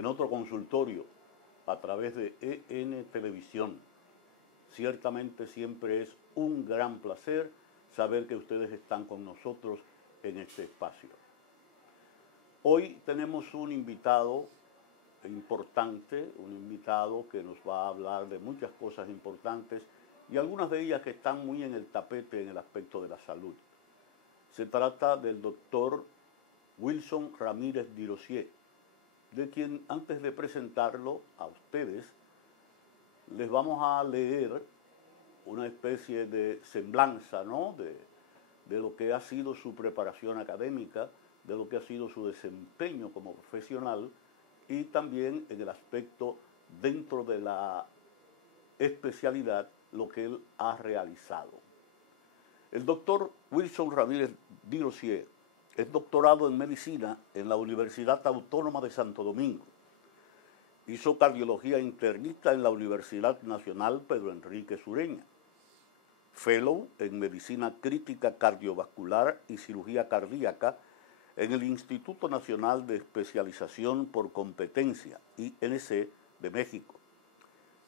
en otro consultorio a través de EN Televisión. Ciertamente siempre es un gran placer saber que ustedes están con nosotros en este espacio. Hoy tenemos un invitado importante, un invitado que nos va a hablar de muchas cosas importantes y algunas de ellas que están muy en el tapete en el aspecto de la salud. Se trata del doctor Wilson Ramírez Dirosier, de quien antes de presentarlo a ustedes, les vamos a leer una especie de semblanza, ¿no?, de lo que ha sido su preparación académica, de lo que ha sido su desempeño como profesional y también en el aspecto dentro de la especialidad, lo que él ha realizado. El doctor Wilson Ramírez Dirosier es doctorado en medicina en la Universidad Autónoma de Santo Domingo. Hizo cardiología internista en la Universidad Nacional Pedro Enrique Sureña. Fellow en medicina crítica cardiovascular y cirugía cardíaca en el Instituto Nacional de Especialización por Competencia, INC, de México.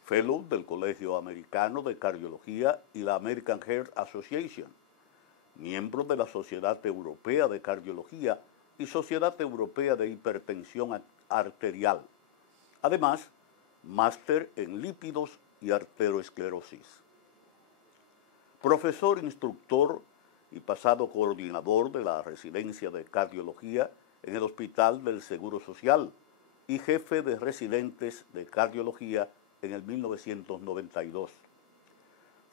Fellow del Colegio Americano de Cardiología y la American Heart Association. Miembro de la Sociedad Europea de Cardiología y Sociedad Europea de Hipertensión Arterial. Además, máster en lípidos y arteriosclerosis. Profesor instructor y pasado coordinador de la residencia de cardiología en el Hospital del Seguro Social y jefe de residentes de cardiología en el 1992.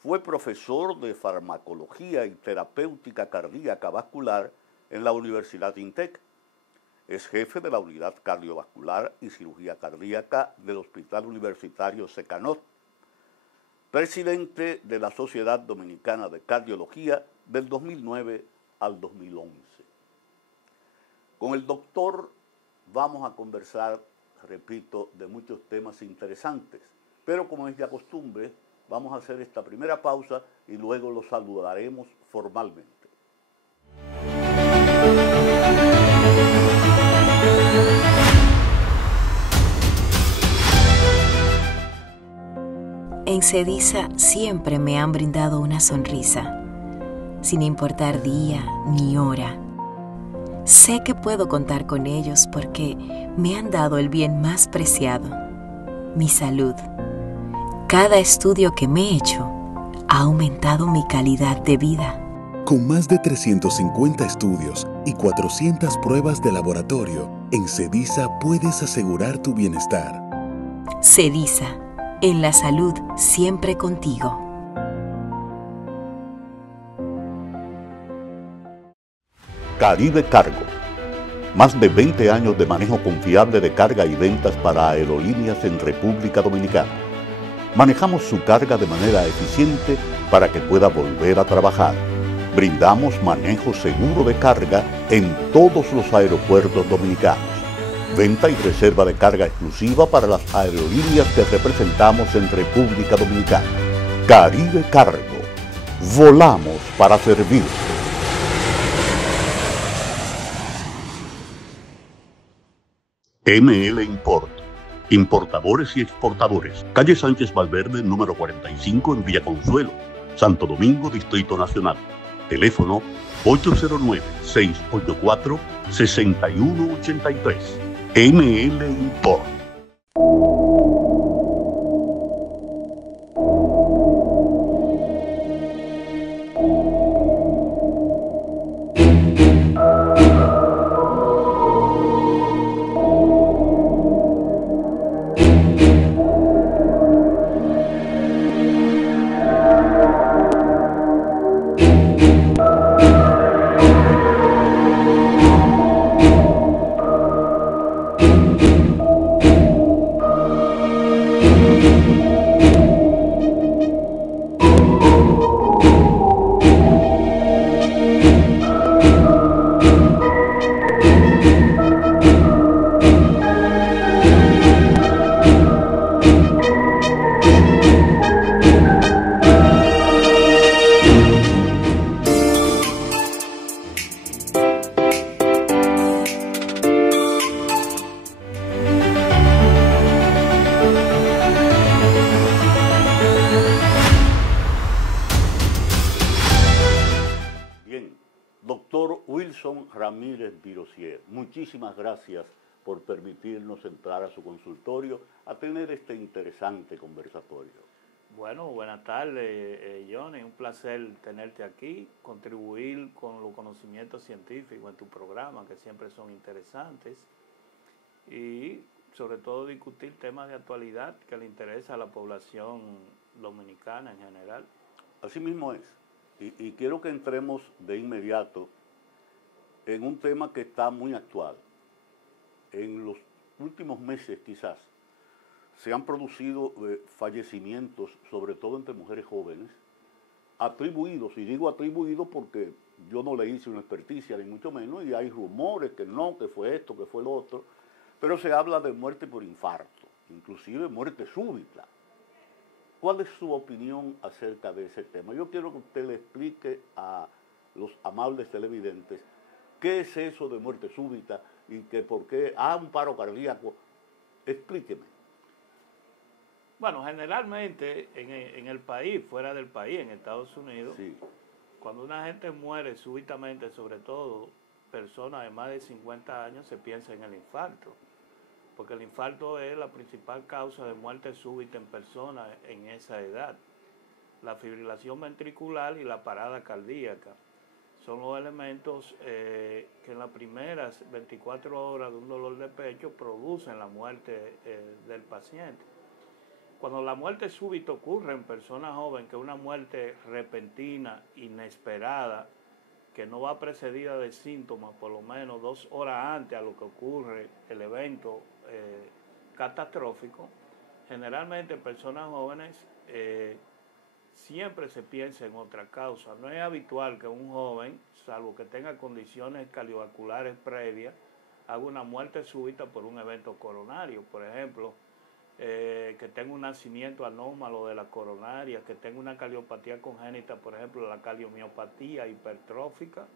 Fue profesor de farmacología y terapéutica cardíaca vascular en la Universidad INTEC. Es jefe de la unidad cardiovascular y cirugía cardíaca del Hospital Universitario Secanot. Presidente de la Sociedad Dominicana de Cardiología del 2009 al 2011. Con el doctor vamos a conversar, repito, de muchos temas interesantes, pero como es de costumbre, vamos a hacer esta primera pausa y luego lo saludaremos formalmente. En Cediza siempre me han brindado una sonrisa, sin importar día ni hora. Sé que puedo contar con ellos porque me han dado el bien más preciado, mi salud. Cada estudio que me he hecho ha aumentado mi calidad de vida. Con más de 350 estudios y 400 pruebas de laboratorio, en Cediza puedes asegurar tu bienestar. Cediza, en la salud siempre contigo. Caribe Cargo. Más de 20 años de manejo confiable de carga y ventas para aerolíneas en República Dominicana. Manejamos su carga de manera eficiente para que pueda volver a trabajar. Brindamos manejo seguro de carga en todos los aeropuertos dominicanos. Venta y reserva de carga exclusiva para las aerolíneas que representamos en República Dominicana. Caribe Cargo. Volamos para servir. ML Import. Importadores y exportadores. Calle Sánchez Valverde, número 45 en Villa Consuelo, Santo Domingo, Distrito Nacional. Teléfono 809-684-6183. ML Import. muchísimas gracias por permitirnos entrar a su consultorio a tener este interesante conversatorio. Bueno, buenas tardes, Johnny. Un placer tenerte aquí, contribuir con los conocimientos científicos en tu programa, que siempre son interesantes, y sobre todo discutir temas de actualidad que le interesa a la población dominicana en general. Así mismo es. Y quiero que entremos de inmediato en un tema que está muy actual. En los últimos meses, quizás, se han producido fallecimientos, sobre todo entre mujeres jóvenes, atribuidos, y digo atribuidos porque yo no le hice una experticia, ni mucho menos, y hay rumores que no, que fue esto, que fue lo otro, pero se habla de muerte por infarto, inclusive muerte súbita. ¿Cuál es su opinión acerca de ese tema? Yo quiero que usted le explique a los amables televidentes qué es eso de muerte súbita y que por qué, un paro cardíaco. Explíqueme. Bueno, generalmente en el país, fuera del país, en Estados Unidos, Sí. Cuando una gente muere súbitamente, sobre todo personas de más de 50 años, se piensa en el infarto, porque el infarto es la principal causa de muerte súbita en personas en esa edad. La fibrilación ventricular y la parada cardíaca son los elementos que en las primeras 24 horas de un dolor de pecho producen la muerte del paciente. Cuando la muerte súbita ocurre en personas jóvenes, que es una muerte repentina, inesperada, que no va precedida de síntomas por lo menos 2 horas antes a lo que ocurre el evento catastrófico, generalmente en personas jóvenes siempre se piensa en otra causa. No es habitual que un joven, salvo que tenga condiciones cardiovasculares previas, haga una muerte súbita por un evento coronario. Por ejemplo, que tenga un nacimiento anómalo de la coronaria, que tenga una cardiopatía congénita, por ejemplo, la cardiomiopatía hipertrófica,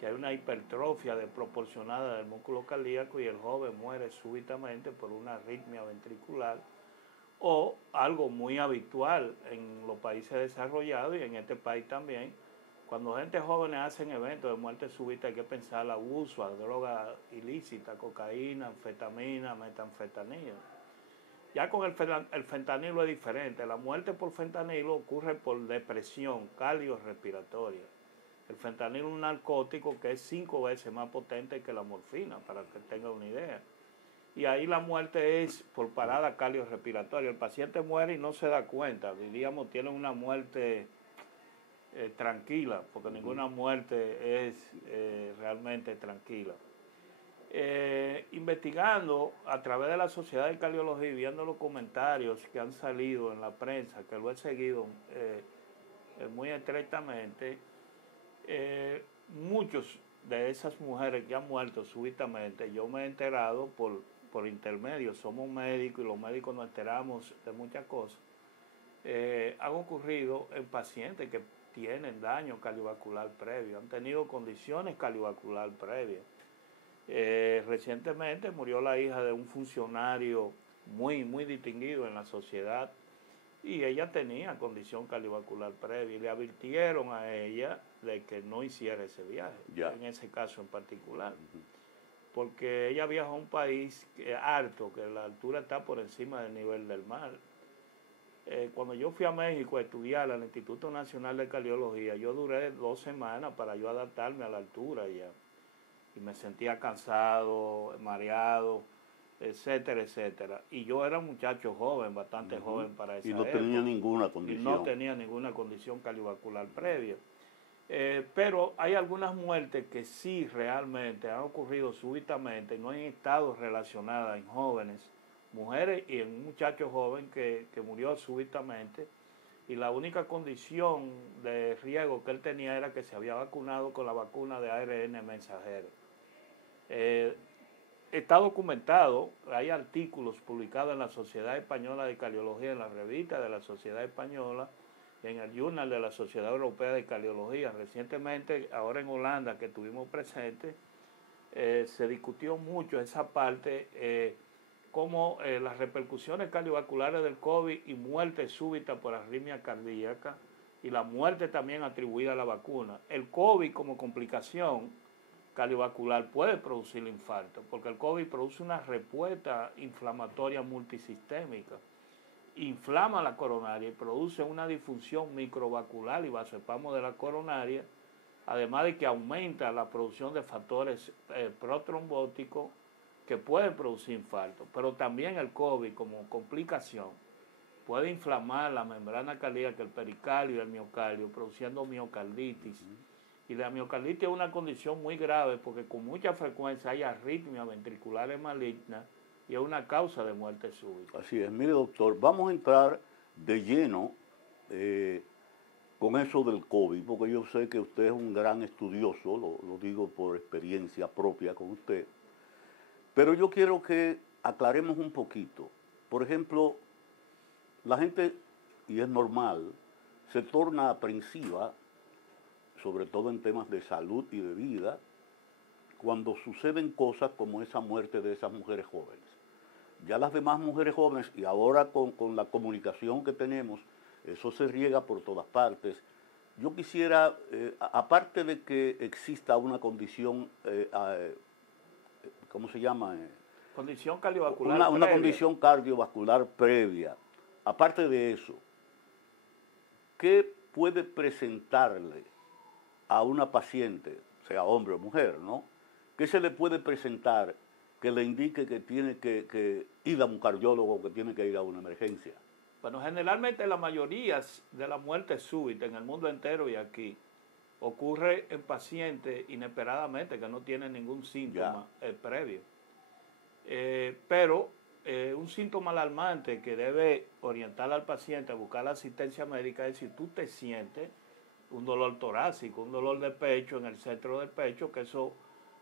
que hay una hipertrofia desproporcionada del músculo cardíaco y el joven muere súbitamente por una arritmia ventricular, o algo muy habitual en los países desarrollados y en este país también, cuando gente joven hacen eventos de muerte súbita hay que pensar el abuso a drogas ilícitas, cocaína, anfetamina, metanfetamina. Ya con el fentanilo es diferente. La muerte por fentanilo ocurre por depresión cardiorrespiratoria. El fentanilo es un narcótico que es 5 veces más potente que la morfina, para que tenga una idea. Y ahí la muerte es por parada cardiorrespiratoria. El paciente muere y no se da cuenta. Diríamos, tiene una muerte tranquila, porque ninguna muerte es realmente tranquila. Investigando a través de la Sociedad de Cardiología y viendo los comentarios que han salido en la prensa, que lo he seguido muy estrechamente, muchos de esas mujeres que han muerto súbitamente, yo me he enterado por intermedio, somos médicos y los médicos nos enteramos de muchas cosas, han ocurrido en pacientes que tienen daño cardiovascular previo, han tenido condiciones cardiovascular previas. Recientemente murió la hija de un funcionario muy distinguido en la sociedad y ella tenía condición cardiovascular previa y le advirtieron a ella de que no hiciera ese viaje, en ese caso en particular, porque ella viajó a un país alto, que la altura está por encima del nivel del mar. Cuando yo fui a México a estudiar al Instituto Nacional de Cardiología, yo duré 2 semanas para yo adaptarme a la altura ya. Y me sentía cansado, mareado, etcétera, etcétera. Y yo era un muchacho joven, bastante joven para esa época. Y no tenía ninguna condición. Y no tenía ninguna condición cardiovascular previa. Pero hay algunas muertes que sí realmente han ocurrido súbitamente, no han estado relacionadas en jóvenes, mujeres y en un muchacho joven que murió súbitamente. Y la única condición de riesgo que él tenía era que se había vacunado con la vacuna de ARN mensajero. Está documentado, hay artículos publicados en la Sociedad Española de Cardiología, en la revista de la Sociedad Española, en el Journal de la Sociedad Europea de Cardiología. Recientemente, ahora en Holanda, que estuvimos presentes, se discutió mucho esa parte, como las repercusiones cardiovasculares del COVID y muerte súbita por arritmia cardíaca y la muerte también atribuida a la vacuna. El COVID como complicación cardiovascular puede producir infarto, porque el COVID produce una respuesta inflamatoria multisistémica, inflama la coronaria y produce una disfunción microvascular y vasoespasmo de la coronaria, además de que aumenta la producción de factores protrombóticos que pueden producir infarto. Pero también el COVID, como complicación, puede inflamar la membrana cardíaca, el pericardio y el miocardio, produciendo miocarditis. Y la miocarditis es una condición muy grave porque con mucha frecuencia hay arritmias ventriculares malignas y es una causa de muerte súbita. Así es. Mire, doctor, vamos a entrar de lleno con eso del COVID, porque yo sé que usted es un gran estudioso, lo digo por experiencia propia con usted, pero yo quiero que aclaremos un poquito. Por ejemplo, la gente, y es normal, se torna aprensiva, sobre todo en temas de salud y de vida, cuando suceden cosas como esa muerte de esas mujeres jóvenes. Ya las demás mujeres jóvenes, y ahora con la comunicación que tenemos, eso se riega por todas partes. Yo quisiera, aparte de que exista una condición, ¿cómo se llama? Condición cardiovascular una condición cardiovascular previa. Aparte de eso, ¿qué puede presentarle a una paciente, sea hombre o mujer, ¿no? ¿Qué se le puede presentar que le indique que tiene que ir a un cardiólogo o que tiene que ir a una emergencia? Bueno, generalmente la mayoría de la muerte súbita en el mundo entero y aquí ocurre en pacientes inesperadamente que no tienen ningún síntoma previo. Pero un síntoma alarmante que debe orientar al paciente a buscar la asistencia médica es si tú te sientes un dolor torácico, un dolor de pecho en el centro del pecho, que eso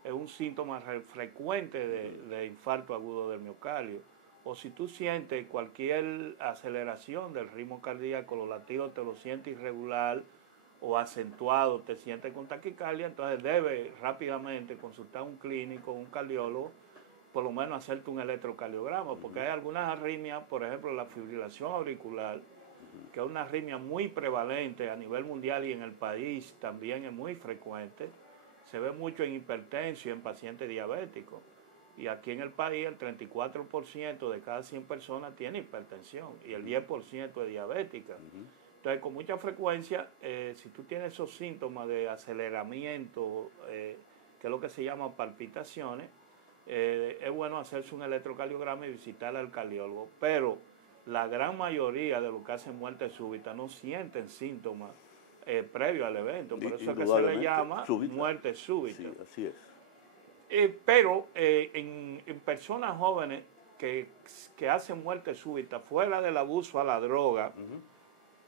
es un síntoma frecuente de infarto agudo del miocardio. O si tú sientes cualquier aceleración del ritmo cardíaco, los latidos te lo sientes irregular o acentuado, te sientes con taquicardia, entonces debes rápidamente consultar a un clínico, un cardiólogo, por lo menos hacerte un electrocardiograma, porque hay algunas arritmias, por ejemplo la fibrilación auricular, que es una arritmia muy prevalente a nivel mundial y en el país también es muy frecuente. Se ve mucho en hipertensos y en pacientes diabéticos. Y aquí en el país el 34% de cada 100 personas tiene hipertensión y el 10% es diabética. Entonces, con mucha frecuencia, si tú tienes esos síntomas de aceleramiento, que es lo que se llama palpitaciones, es bueno hacerse un electrocardiograma y visitar al cardiólogo. Pero la gran mayoría de los que hacen muerte súbita no sienten síntomas previo al evento. Por eso es que se le llama muerte súbita. Sí, así es. Pero en personas jóvenes que hacen muerte súbita fuera del abuso a la droga,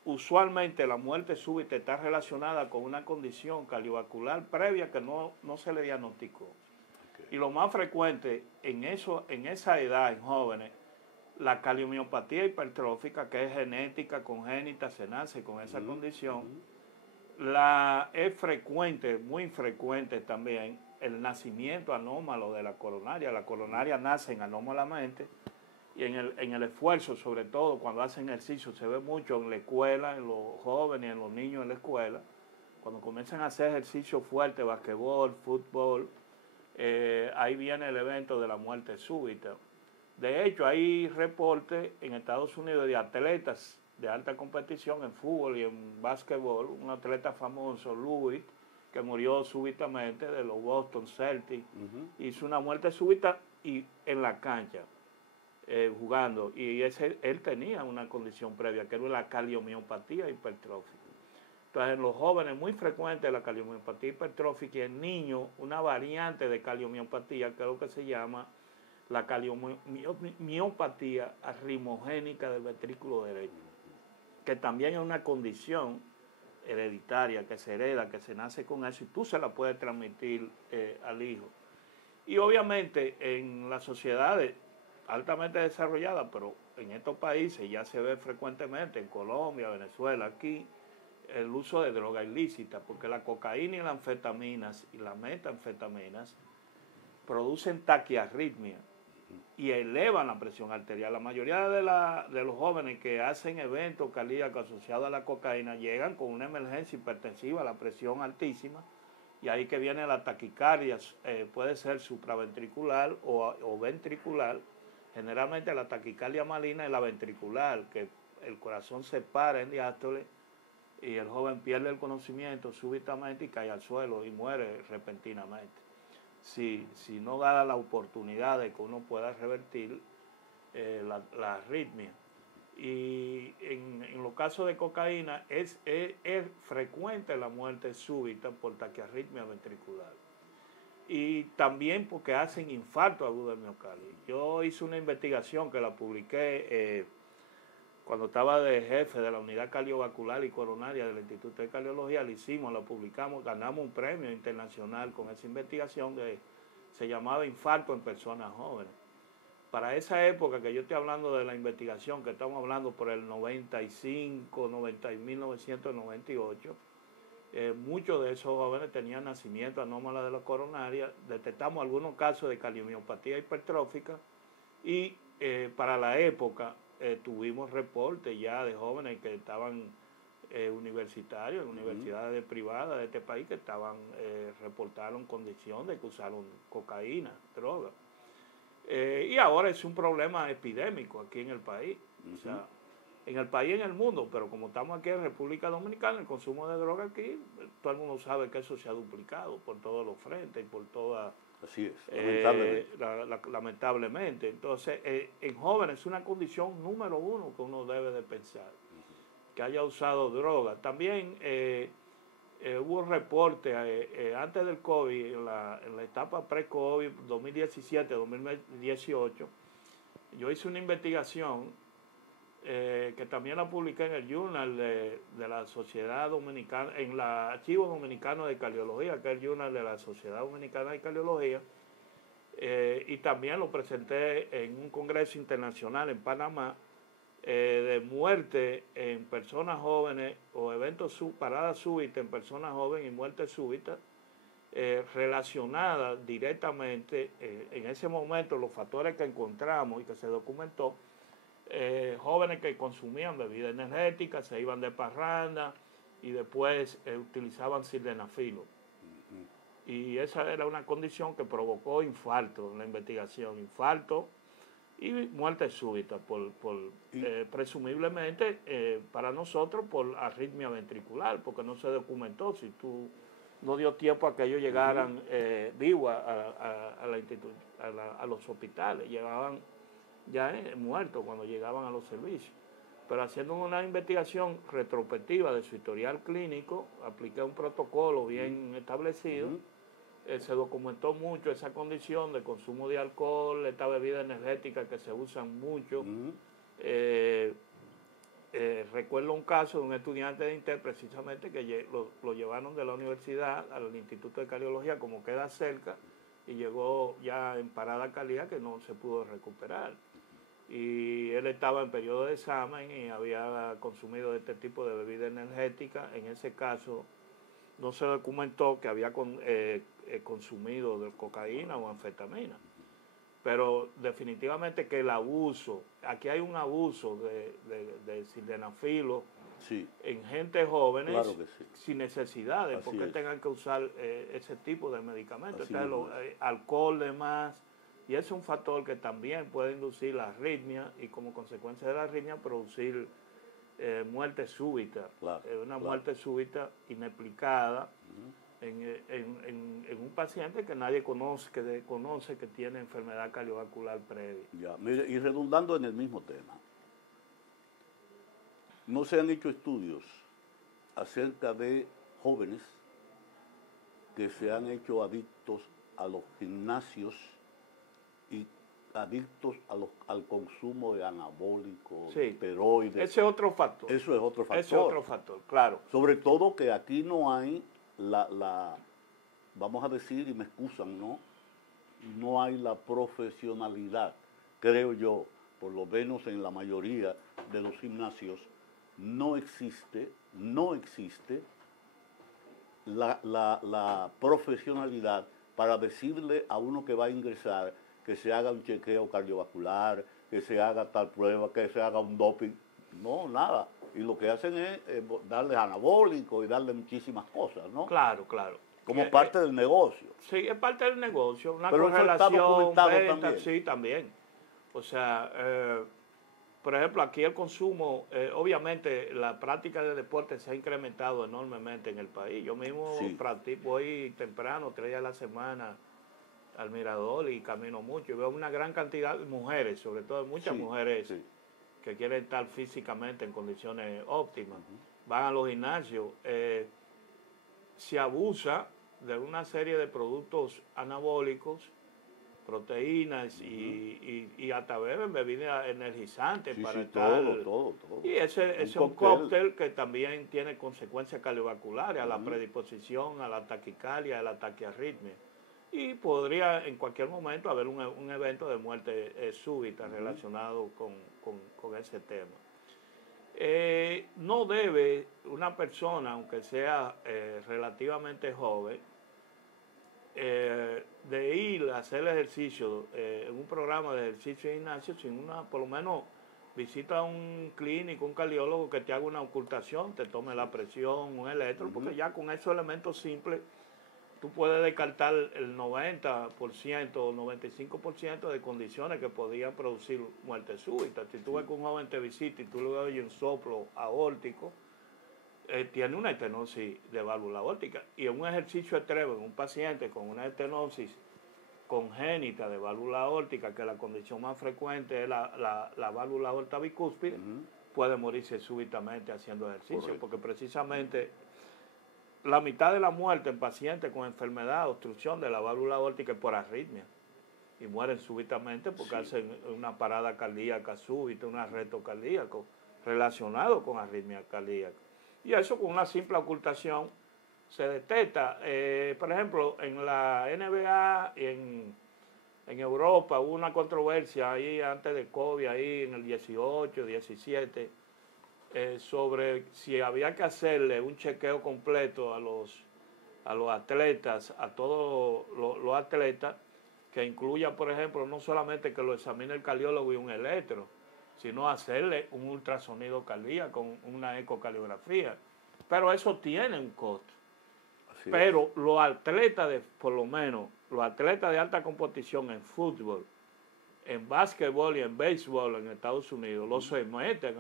usualmente la muerte súbita está relacionada con una condición cardiovascular previa que no se le diagnosticó. Y lo más frecuente en esa edad, en jóvenes, la cardiomiopatía hipertrófica, que es genética, congénita, se nace con esa condición. Es frecuente, muy frecuente también, el nacimiento anómalo de la coronaria. La coronaria nacen anómalamente y en el esfuerzo, sobre todo cuando hacen ejercicio, se ve mucho en la escuela, en los jóvenes, en los niños en la escuela, cuando comienzan a hacer ejercicio fuerte, basquetbol, fútbol, ahí viene el evento de la muerte súbita. De hecho, hay reportes en Estados Unidos de atletas de alta competición en fútbol y en básquetbol, un atleta famoso, Louis, que murió súbitamente de los Boston Celtics, hizo una muerte súbita y en la cancha, jugando, y él tenía una condición previa, que era la cardiomiopatía hipertrófica. Entonces, en los jóvenes muy frecuente la cardiomiopatía hipertrófica y en niños una variante de cardiomiopatía, que es lo que se llama la cardiomiopatía arritmogénica del ventrículo derecho, que también es una condición hereditaria que se hereda, que se nace con eso y tú se la puedes transmitir al hijo. Y obviamente en las sociedades altamente desarrolladas, pero en estos países ya se ve frecuentemente, en Colombia, Venezuela, aquí, el uso de droga ilícita, porque la cocaína y las anfetaminas y las metanfetaminas producen taquiarritmia y elevan la presión arterial. La mayoría de los jóvenes que hacen eventos cardíacos asociados a la cocaína llegan con una emergencia hipertensiva, la presión altísima, y ahí que viene la taquicardia, puede ser supraventricular o ventricular. Generalmente la taquicardia maligna es la ventricular, que el corazón se para en diástole y el joven pierde el conocimiento súbitamente y cae al suelo y muere repentinamente. Si no da la oportunidad de que uno pueda revertir la arritmia. Y en los casos de cocaína es frecuente la muerte súbita por taquiarritmia ventricular. Y también porque hacen infarto agudo del miocardio. Yo hice una investigación que la publiqué cuando estaba de jefe de la unidad cardiovascular y coronaria del Instituto de Cardiología. La publicamos, ganamos un premio internacional con esa investigación que se llamaba Infarto en personas jóvenes. Para esa época que yo estoy hablando de la investigación, que estamos hablando por el 95, 1998, muchos de esos jóvenes tenían nacimiento anómalo de la coronaria. Detectamos algunos casos de cardiomiopatía hipertrófica y para la época tuvimos reportes ya de jóvenes que estaban universitarios en universidades privadas de este país que reportaron condición de que usaron cocaína, droga. Y ahora es un problema epidémico aquí en el país. O sea, en el país y en el mundo, pero como estamos aquí en República Dominicana, el consumo de droga aquí, todo el mundo sabe que eso se ha duplicado por todos los frentes y por todas... Así es, lamentablemente. Lamentablemente. Entonces, en jóvenes es una condición número uno que uno debe de pensar, que haya usado droga. También hubo reportes antes del COVID, en la etapa pre-COVID, 2017-2018, yo hice una investigación que también la publiqué en el Journal de la Sociedad Dominicana, en el Archivo Dominicano de Cardiología, que es el Journal de la Sociedad Dominicana de Cardiología, y también lo presenté en un congreso internacional en Panamá, de muerte en personas jóvenes o eventos paradas súbitas en personas jóvenes y muerte súbita relacionadas directamente en ese momento los factores que encontramos y que se documentó, jóvenes que consumían bebidas energéticas, se iban de parranda y después utilizaban sildenafilo. Y esa era una condición que provocó infarto en la investigación, infarto y muerte súbita, presumiblemente para nosotros por arritmia ventricular, porque no se documentó, si tú no dio tiempo a que ellos llegaran vivos a los hospitales, llegaban ya muertos cuando llegaban a los servicios. Pero haciendo una investigación retrospectiva de su historial clínico, apliqué un protocolo bien establecido, se documentó mucho esa condición de consumo de alcohol, esta bebida energética que se usan mucho. Recuerdo un caso de un estudiante de Inter precisamente que lo llevaron de la universidad al Instituto de Cardiología, como queda cerca, y llegó ya en parada cardíaca que no se pudo recuperar. Y él estaba en periodo de examen y había consumido este tipo de bebida energética. En ese caso no se documentó que había consumido de cocaína o anfetamina. Pero definitivamente que el abuso, aquí hay un abuso de sildenafilo en gente jóvenes, claro que sí, sin necesidad de porque tengan que usar ese tipo de medicamentos. Entonces, alcohol de más, y ese es un factor que también puede inducir la arritmia y como consecuencia de la arritmia producir muerte súbita, muerte súbita inexplicada en un paciente que nadie conoce, que tiene enfermedad cardiovascular previa. Ya, mire, y redundando en el mismo tema, no se han hecho estudios acerca de jóvenes que se han hecho adictos a los gimnasios y adictos al consumo de anabólicos, esteroides. Ese es otro factor. Eso es otro factor. Ese es otro factor, claro. Sobre todo que aquí no hay vamos a decir, y me excusan, no hay la profesionalidad, creo yo, por lo menos en la mayoría de los gimnasios, no existe la profesionalidad para decirle a uno que va a ingresar que se haga un chequeo cardiovascular, que se haga tal prueba, que se haga un doping. No, nada. Y lo que hacen es darle anabólico y darle muchísimas cosas, ¿no? Claro, claro. Como parte del negocio. Sí, es parte del negocio, una pero correlación, eso está documentado venta, también. Sí, también. O sea, por ejemplo, aquí el consumo, obviamente la práctica de deporte se ha incrementado enormemente en el país. Yo mismo voy temprano, 3 días a la semana al mirador y camino mucho. Y veo una gran cantidad de mujeres, sobre todo muchas mujeres que quieren estar físicamente en condiciones óptimas. Van a los gimnasios. Se abusa de una serie de productos anabólicos, proteínas y hasta beben bebidas energizantes para estar... Todo. Y ese es un cóctel que también tiene consecuencias cardiovasculares, a la predisposición, a la taquicardia, a la taquiarritmia. Y podría en cualquier momento haber un evento de muerte súbita relacionado con ese tema. No debe una persona, aunque sea relativamente joven, de ir a hacer ejercicio en un programa de ejercicio de gimnasio sin por lo menos visita a un clínico, un cardiólogo que te haga una ocultación, te tome la presión, un electro, porque ya con esos elementos simples tú puedes descartar el 90% o 95% de condiciones que podían producir muerte súbita. Si tú ves que un joven te visita y tú le oyes un soplo aórtico, tiene una estenosis de válvula aórtica. Y en un ejercicio extremo, en un paciente con una estenosis congénita de válvula aórtica, que la condición más frecuente es la válvula aorta bicúspide, puede morirse súbitamente haciendo ejercicio, porque precisamente la mitad de la muerte en pacientes con enfermedad, obstrucción de la válvula aórtica es por arritmia. Y mueren súbitamente porque hacen una parada cardíaca súbita, un arresto cardíaco relacionado con arritmia cardíaca. Y eso con una simple ocultación se detecta. Por ejemplo, en la NBA y en Europa hubo una controversia ahí antes de COVID, ahí en el 18, 17, sobre si había que hacerle un chequeo completo a los atletas, a todos los atletas, que incluya, por ejemplo, no solamente que lo examine el cardiólogo y un electro, sino hacerle un ultrasonido cardíaco con una ecocardiografía. Pero eso tiene un costo. Pero los atletas, por lo menos, los atletas de alta competición en fútbol, en básquetbol y en béisbol en Estados Unidos, los someten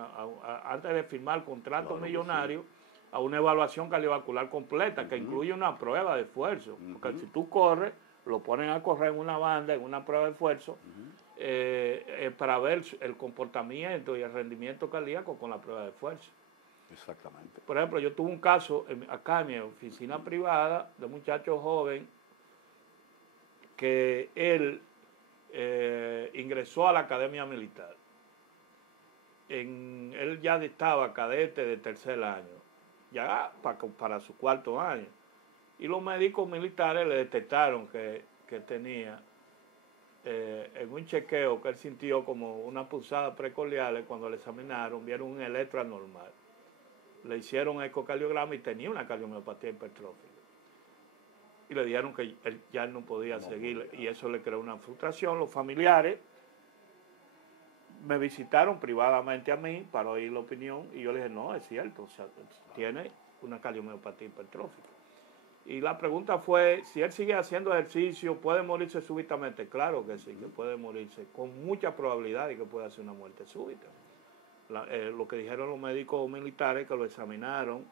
antes de firmar contratos millonarios a una evaluación cardiovascular completa que incluye una prueba de esfuerzo. Porque si tú corres, lo ponen a correr en una banda, en una prueba de esfuerzo, para ver el comportamiento y el rendimiento cardíaco con la prueba de esfuerzo. Exactamente. Por ejemplo, yo tuve un caso acá en mi oficina privada de un muchacho joven que él ingresó a la academia militar. Él ya estaba cadete de tercer año, ya para su cuarto año. Y los médicos militares le detectaron que tenía en un chequeo que él sintió como una pulsada precordiales. Cuando le examinaron, vieron un electro anormal. Le hicieron ecocardiograma y tenía una cardiomiopatía hipertrófica. Y le dijeron que él ya no podía seguir, y eso le creó una frustración. Los familiares me visitaron privadamente a mí para oír la opinión, y yo le dije, no, es cierto, o sea, tiene una cardiomiopatía hipertrófica. Y la pregunta fue, si él sigue haciendo ejercicio, ¿puede morirse súbitamente? Claro que sí, que puede morirse, con mucha probabilidad de que pueda hacer una muerte súbita. Lo que dijeron los médicos militares que lo examinaron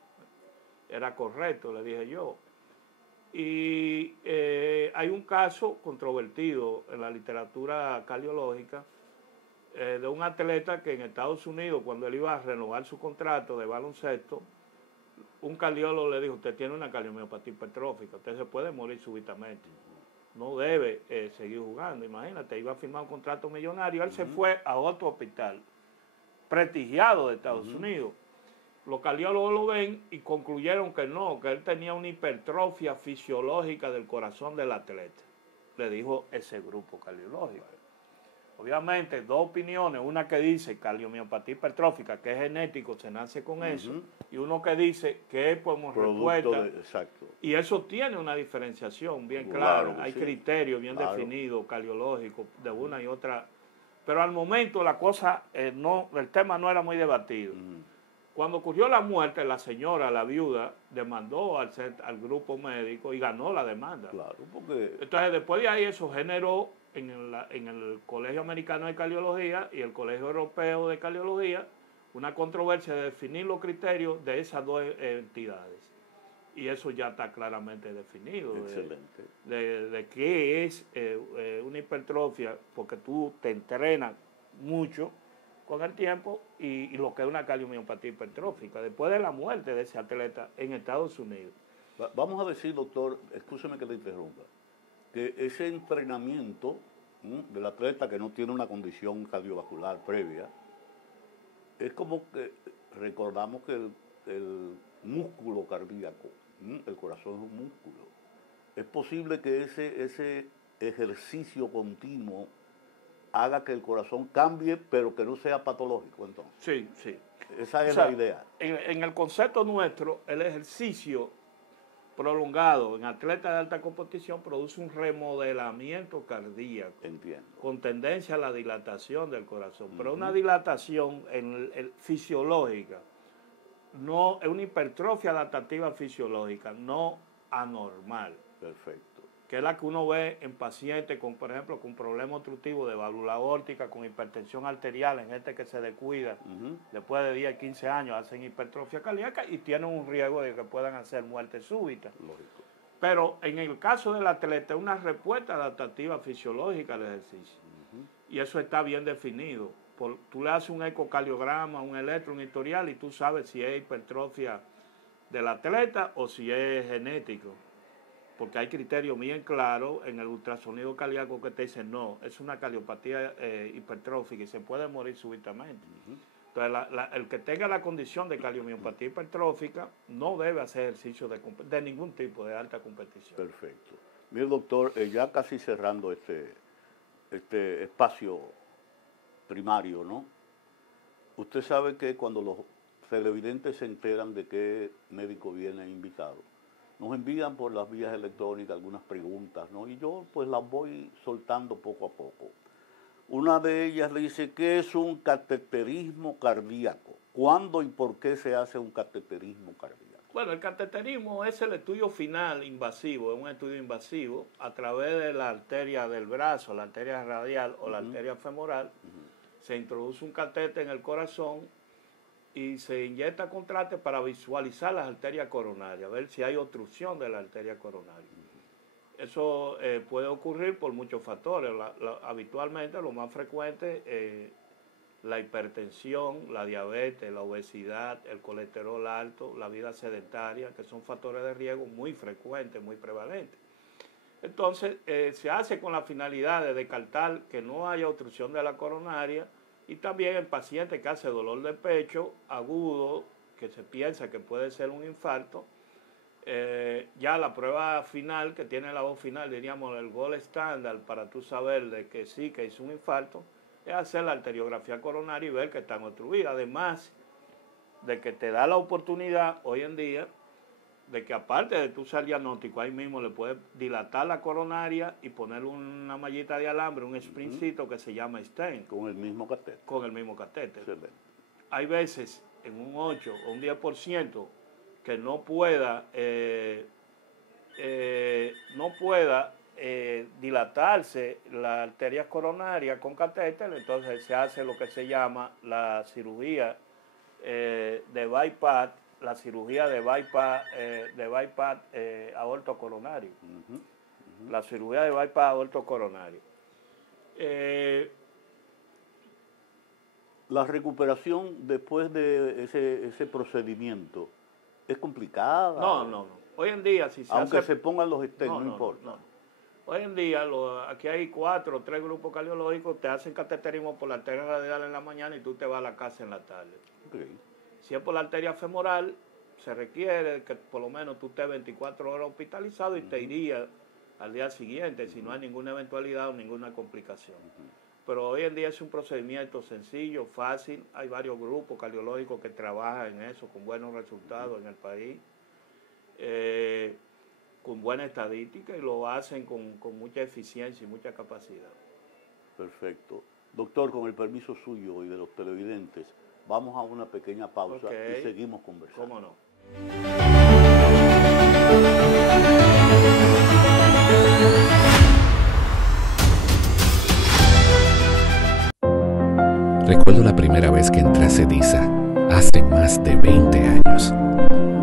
era correcto, le dije yo. Y hay un caso controvertido en la literatura cardiológica de un atleta que en Estados Unidos, cuando él iba a renovar su contrato de baloncesto, un cardiólogo le dijo, usted tiene una cardiomiopatía hipertrófica, usted se puede morir súbitamente, no debe seguir jugando. Imagínate, iba a firmar un contrato millonario, él se fue a otro hospital prestigiado de Estados Unidos. Los cardiólogos lo ven y concluyeron que no, que él tenía una hipertrofia fisiológica del corazón del atleta. Le dijo ese grupo cardiológico. Obviamente, dos opiniones, una que dice cardiomiopatía hipertrófica, que es genético, se nace con eso, y uno que dice que es como respuesta. Exacto. Y eso tiene una diferenciación bien clara, hay criterios bien definidos, cardiológicos, de una y otra. Pero al momento la cosa, el tema no era muy debatido. Cuando ocurrió la muerte, la señora, la viuda, demandó al grupo médico y ganó la demanda. Claro, porque... Entonces, después de ahí, eso generó en el Colegio Americano de Cardiología y el Colegio Europeo de Cardiología una controversia de definir los criterios de esas dos entidades. Y eso ya está claramente definido. Excelente. De qué es una hipertrofia, porque tú te entrenas mucho con el tiempo y lo que es una cardiomiopatía hipertrófica, después de la muerte de ese atleta en Estados Unidos. Vamos a decir, doctor, escúcheme que le interrumpa, que ese entrenamiento del atleta que no tiene una condición cardiovascular previa, es como que recordamos que el músculo cardíaco, el corazón es un músculo. Es posible que ese ejercicio continuo haga que el corazón cambie, pero que no sea patológico, entonces. Sí, sí. Esa es la idea. En el concepto nuestro, el ejercicio prolongado en atletas de alta competición produce un remodelamiento cardíaco. Entiendo. Con tendencia a la dilatación del corazón. Pero una dilatación fisiológica, no, es una hipertrofia adaptativa fisiológica, no anormal. Perfecto. Que es la que uno ve en pacientes con, por ejemplo, con problemas obstructivos de válvula aórtica, con hipertensión arterial, en gente que se descuida, después de 10, 15 años hacen hipertrofia cardíaca y tienen un riesgo de que puedan hacer muerte súbita. Lógico. Pero en el caso del atleta es una respuesta adaptativa fisiológica al ejercicio. Y eso está bien definido. Tú le haces un ecocardiograma, un electro, un historial y tú sabes si es hipertrofia del atleta o si es genético. Porque hay criterios bien claros en el ultrasonido cardíaco que te dicen no, es una cardiopatía hipertrófica y se puede morir súbitamente. Entonces, el que tenga la condición de cardiomiopatía hipertrófica no debe hacer ejercicio de ningún tipo de alta competición. Perfecto. Mire, doctor, ya casi cerrando este espacio primario, ¿no? Usted sabe que cuando los televidentes se enteran de qué médico viene invitado, nos envían por las vías electrónicas algunas preguntas, ¿no? Y yo pues las voy soltando poco a poco. Una de ellas le dice, ¿qué es un cateterismo cardíaco? ¿Cuándo y por qué se hace un cateterismo cardíaco? Bueno, el cateterismo es el estudio final invasivo, es un estudio invasivo a través de la arteria del brazo, la arteria radial o la arteria femoral. Se introduce un catéter en el corazón y se inyecta contraste para visualizar las arterias coronarias, ver si hay obstrucción de la arteria coronaria. Eso puede ocurrir por muchos factores. Habitualmente lo más frecuente, la hipertensión, la diabetes, la obesidad, el colesterol alto, la vida sedentaria, que son factores de riesgo muy frecuentes, muy prevalentes. Entonces, se hace con la finalidad de descartar que no haya obstrucción de la coronaria y también el paciente que hace dolor de pecho agudo, que se piensa que puede ser un infarto, ya la prueba final, que tiene la voz final, diríamos el gold estándar para tú saber de que sí, que es un infarto, es hacer la arteriografía coronaria y ver que están obstruidas. Además de que te da la oportunidad hoy en día de que aparte de tú ser diagnóstico, ahí mismo le puedes dilatar la coronaria y poner una mallita de alambre, un sprincito que se llama stent. Con el mismo catéter. Con el mismo catéter. Excelente. Hay veces en un 8 o un 10% que no pueda dilatarse la arteria coronaria con catéter, entonces se hace lo que se llama la cirugía de bypass, la cirugía de bypass aortocoronario. La cirugía de bypass aortocoronario. La recuperación después de ese procedimiento es complicada. No. Hoy en día, si aunque se pongan los stents, no importa. No. Hoy en día, aquí hay 4 o 3 grupos cardiológicos, te hacen cateterismo por la arteria radial en la mañana y tú te vas a la casa en la tarde. Okay. Si es por la arteria femoral, se requiere que por lo menos tú estés 24 horas hospitalizado y te irías al día siguiente si no hay ninguna eventualidad o ninguna complicación. Pero hoy en día es un procedimiento sencillo, fácil. Hay varios grupos cardiológicos que trabajan en eso con buenos resultados en el país, con buena estadística y lo hacen con mucha eficiencia y mucha capacidad. Perfecto. Doctor, con el permiso suyo y de los televidentes, Vamos a una pequeña pausa Okay. y seguimos conversando. ¿Cómo no? Recuerdo la primera vez que entré a Cediza, hace más de 20 años.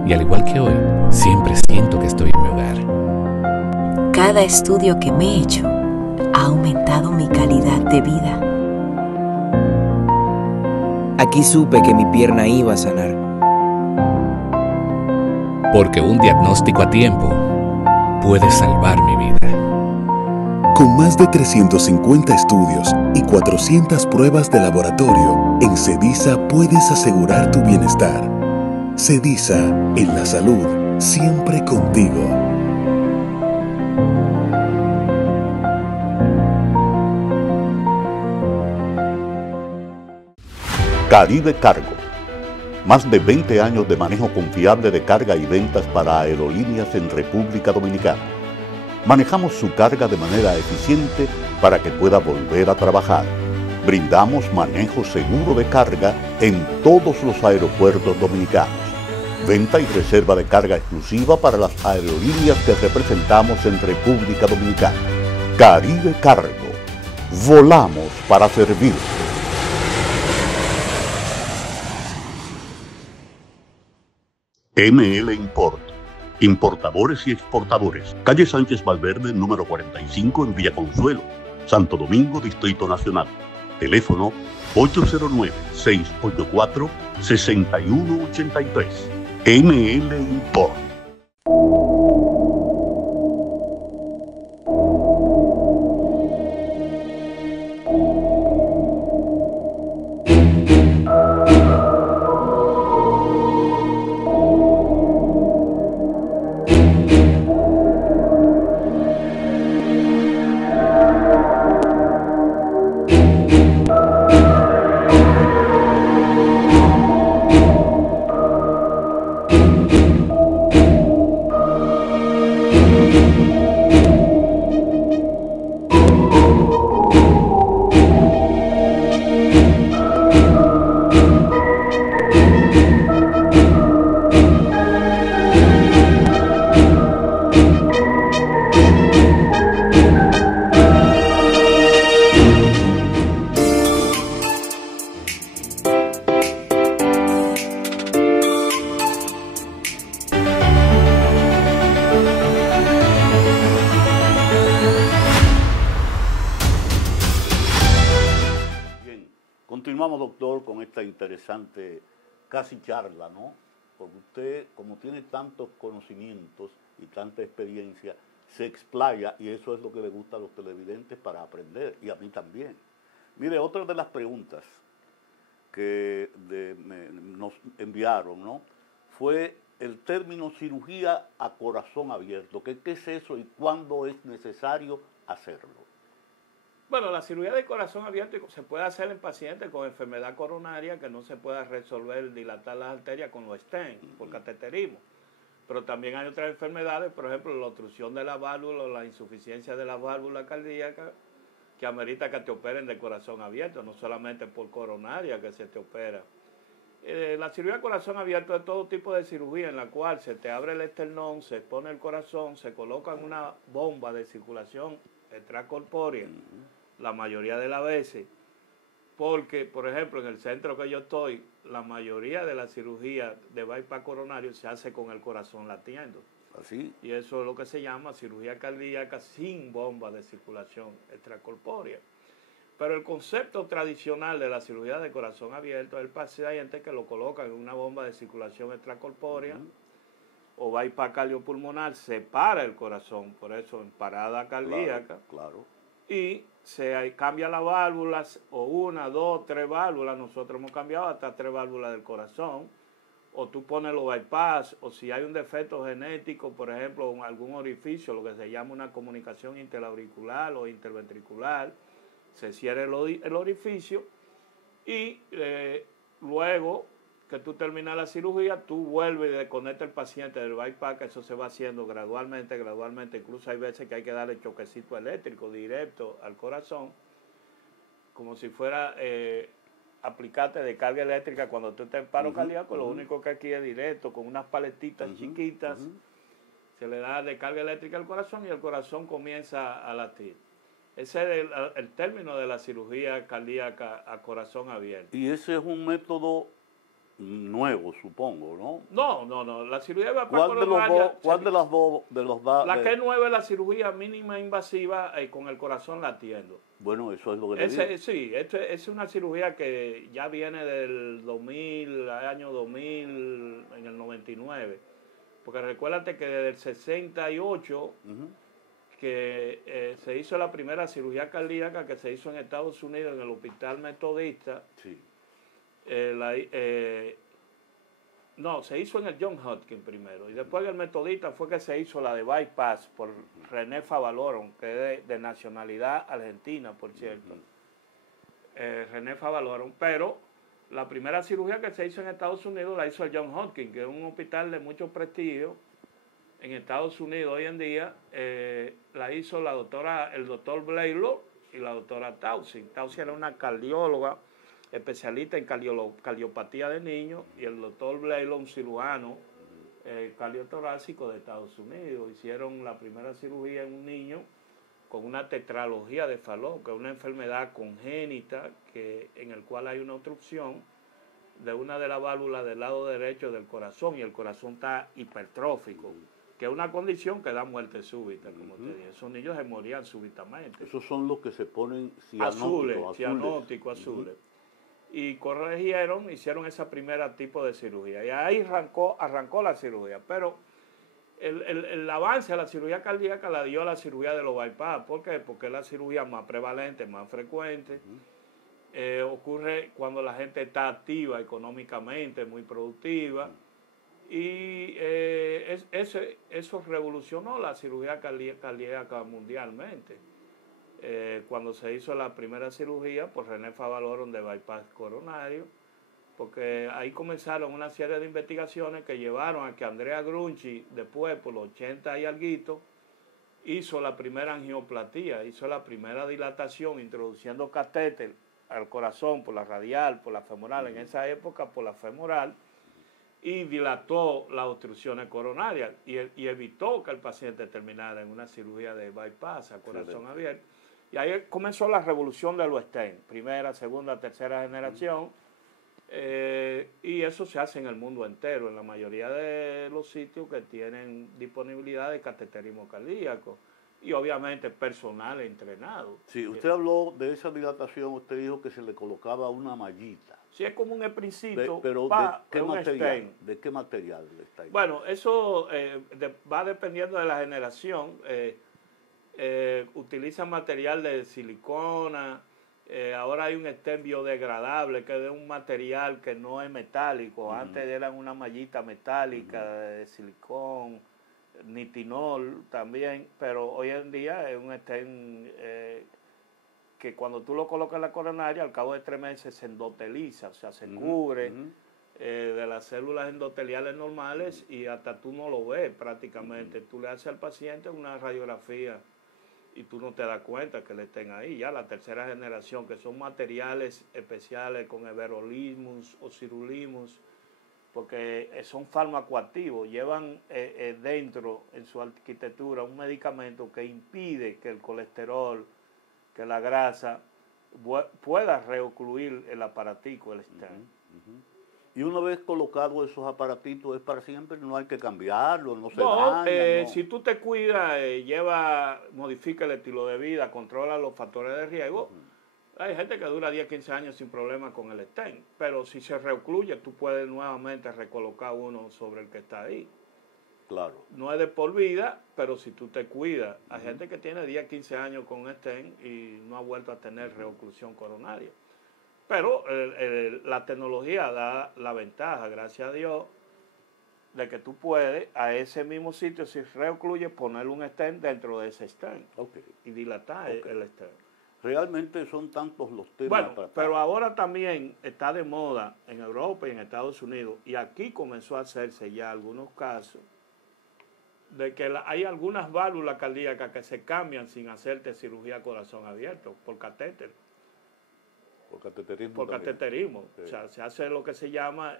Y al igual que hoy, siempre siento que estoy en mi hogar. Cada estudio que me he hecho ha aumentado mi calidad de vida. Aquí supe que mi pierna iba a sanar. Porque un diagnóstico a tiempo puede salvar mi vida. Con más de 350 estudios y 400 pruebas de laboratorio, en Cediza puedes asegurar tu bienestar. Cediza, en la salud, siempre contigo. Caribe Cargo. Más de 20 años de manejo confiable de carga y ventas para aerolíneas en República Dominicana. Manejamos su carga de manera eficiente para que pueda volver a trabajar. Brindamos manejo seguro de carga en todos los aeropuertos dominicanos. Venta y reserva de carga exclusiva para las aerolíneas que representamos en República Dominicana. Caribe Cargo. Volamos para servir. ML Import. Importadores y exportadores. Calle Sánchez Valverde, número 45 en Villa Consuelo, Santo Domingo, Distrito Nacional. Teléfono 809-684-6183. ML Import. Continuamos, doctor, con esta interesante casi charla, ¿no? Porque usted, como tiene tantos conocimientos y tanta experiencia, se explaya y eso es lo que le gusta a los televidentes para aprender y a mí también. Mire, otra de las preguntas que nos enviaron, ¿no? Fue el término cirugía a corazón abierto. ¿Qué es eso y cuándo es necesario hacerlo? Bueno, la cirugía de corazón abierto se puede hacer en pacientes con enfermedad coronaria que no se pueda resolver, dilatar las arterias con los stents, por cateterismo. Pero también hay otras enfermedades, por ejemplo, la obstrucción de la válvula o la insuficiencia de la válvula cardíaca, que amerita que te operen de corazón abierto, no solamente por coronaria que se te opera. La cirugía de corazón abierto es todo tipo de cirugía en la cual se te abre el esternón, se pone el corazón, se coloca una bomba de circulación extracorpórea, la mayoría de las veces, porque, por ejemplo, en el centro que yo estoy, la mayoría de la cirugía de bypass coronario se hace con el corazón latiendo. ¿Así? Y eso es lo que se llama cirugía cardíaca sin bomba de circulación extracorpórea. Pero el concepto tradicional de la cirugía de corazón abierto es el paciente que lo colocan en una bomba de circulación extracorpórea o bypass cardiopulmonar, se para el corazón, por eso en parada cardíaca. Claro. Y se cambia las válvulas, o una, dos, tres válvulas. Nosotros hemos cambiado hasta 3 válvulas del corazón. O tú pones los bypass, o si hay un defecto genético, por ejemplo, en algún orificio, lo que se llama una comunicación interauricular o interventricular, se cierra el orificio y luego que tú terminas la cirugía, tú vuelves y desconectas al paciente del bypass, que eso se va haciendo gradualmente, incluso hay veces que hay que darle choquecito eléctrico directo al corazón, como si fuera aplicarte descarga eléctrica cuando tú estés en paro cardíaco, lo único que aquí es directo, con unas paletitas chiquitas, se le da descarga eléctrica al corazón y el corazón comienza a latir. Ese es el término de la cirugía cardíaca a corazón abierto. Y ese es un método nuevo, supongo, ¿no? No. La cirugía de ¿Cuál de los dos? ¿Cuál de las dos? La que es nueva es la cirugía mínima invasiva con el corazón latiendo. Bueno, eso es lo que le digo. Sí, es una cirugía que ya viene del 2000, año 2000, en el 99. Porque recuérdate que desde el 68... que se hizo la primera cirugía cardíaca que se hizo en Estados Unidos en el Hospital Metodista. Sí. Se hizo en el John Hopkins primero y después del Metodista fue que se hizo la de bypass por René Favaloron, que es de nacionalidad argentina, por cierto. René Favaloron, pero la primera cirugía que se hizo en Estados Unidos la hizo el John Hopkins, que es un hospital de mucho prestigio en Estados Unidos hoy en día. La hizo el doctor Blaylock y la doctora Taussig. Taussig era una cardióloga especialista en cardiopatía de niños y el doctor Blaylock, un cirujano cardiotorácico de Estados Unidos. Hicieron la primera cirugía en un niño con una tetralogía de Fallot, que es una enfermedad congénita en el cual hay una obstrucción de una de las válvulas del lado derecho del corazón y el corazón está hipertrófico, que es una condición que da muerte súbita, como te dije. Esos niños se morían súbitamente. Esos son los que se ponen cianóticos azules. Y hicieron esa primera tipo de cirugía. Y ahí arrancó la cirugía. Pero el avance a la cirugía cardíaca la dio la cirugía de los bypass. ¿Por qué? Porque es la cirugía más prevalente, más frecuente. Ocurre cuando la gente está activa económicamente, muy productiva. Y eso revolucionó la cirugía cardíaca mundialmente. Cuando se hizo la primera cirugía por René Favaloron de bypass coronario, porque ahí comenzaron una serie de investigaciones que llevaron a que Andrea Grunchi, después por los 80 y alguito, hizo la primera angioplatía, hizo la primera dilatación introduciendo catéter al corazón por la radial, por la femoral, en esa época por la femoral, y dilató las obstrucciones coronarias y evitó que el paciente terminara en una cirugía de bypass a corazón abierto. Y ahí comenzó la revolución de los stents, primera, segunda, tercera generación, y eso se hace en el mundo entero, en la mayoría de los sitios que tienen disponibilidad de cateterismo cardíaco y obviamente personal entrenado. Sí, usted habló de esa dilatación, usted dijo que se le colocaba una mallita. Sí, es como un sprincito. Pero ¿de qué material está ahí? Bueno, eso va dependiendo de la generación. Utilizan material de silicona. Ahora hay un stent biodegradable que es de un material que no es metálico. Antes eran una mallita metálica de silicón, nitinol también, pero hoy en día es un stent que cuando tú lo colocas en la coronaria, al cabo de 3 meses se endoteliza, o sea, se cubre de las células endoteliales normales y hasta tú no lo ves prácticamente. Tú le haces al paciente una radiografía y tú no te das cuenta que le estén ahí. Ya la tercera generación, que son materiales especiales con everolimus o cirulimus, porque son fármacoactivos, llevan dentro en su arquitectura un medicamento que impide que el colesterol, que la grasa pueda reocluir el aparatico, el stent. Y una vez colocados esos aparatitos, ¿es para siempre? ¿No hay que cambiarlo? ¿No se daña? Si tú te cuidas, modifica el estilo de vida, controla los factores de riesgo, hay gente que dura 10, 15 años sin problema con el stent, pero si se reocluye, tú puedes nuevamente recolocar uno sobre el que está ahí. Claro. No es de por vida, pero si tú te cuidas, hay gente que tiene 10, 15 años con stent y no ha vuelto a tener reoclusión coronaria. Pero la tecnología da la ventaja, gracias a Dios, de que tú puedes a ese mismo sitio, si reocluye, poner un stent dentro de ese stent y dilatar el stent. Realmente son tantos los temas. Bueno, pero ahora también está de moda en Europa y en Estados Unidos, y aquí comenzó a hacerse ya algunos casos, de que hay algunas válvulas cardíacas que se cambian sin hacerte cirugía corazón abierto por catéter. Por cateterismo. Por también. cateterismo. Sí. O sea, se hace lo que se llama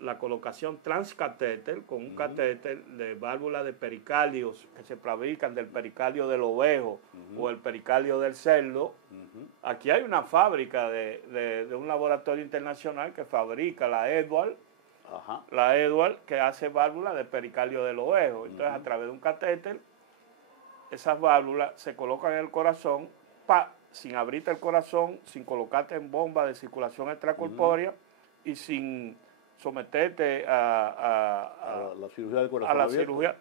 la colocación transcatéter con un catéter de válvulas de pericaldios que se fabrican del pericardio del ovejo o el pericardio del cerdo. Aquí hay una fábrica de un laboratorio internacional que fabrica la Edward, que hace válvulas de pericardio del ovejo. Entonces, a través de un catéter, esas válvulas se colocan en el corazón, sin abrirte el corazón, sin colocarte en bomba de circulación extracorpórea y sin someterte a la cirugía del corazón a la abierto. cirugía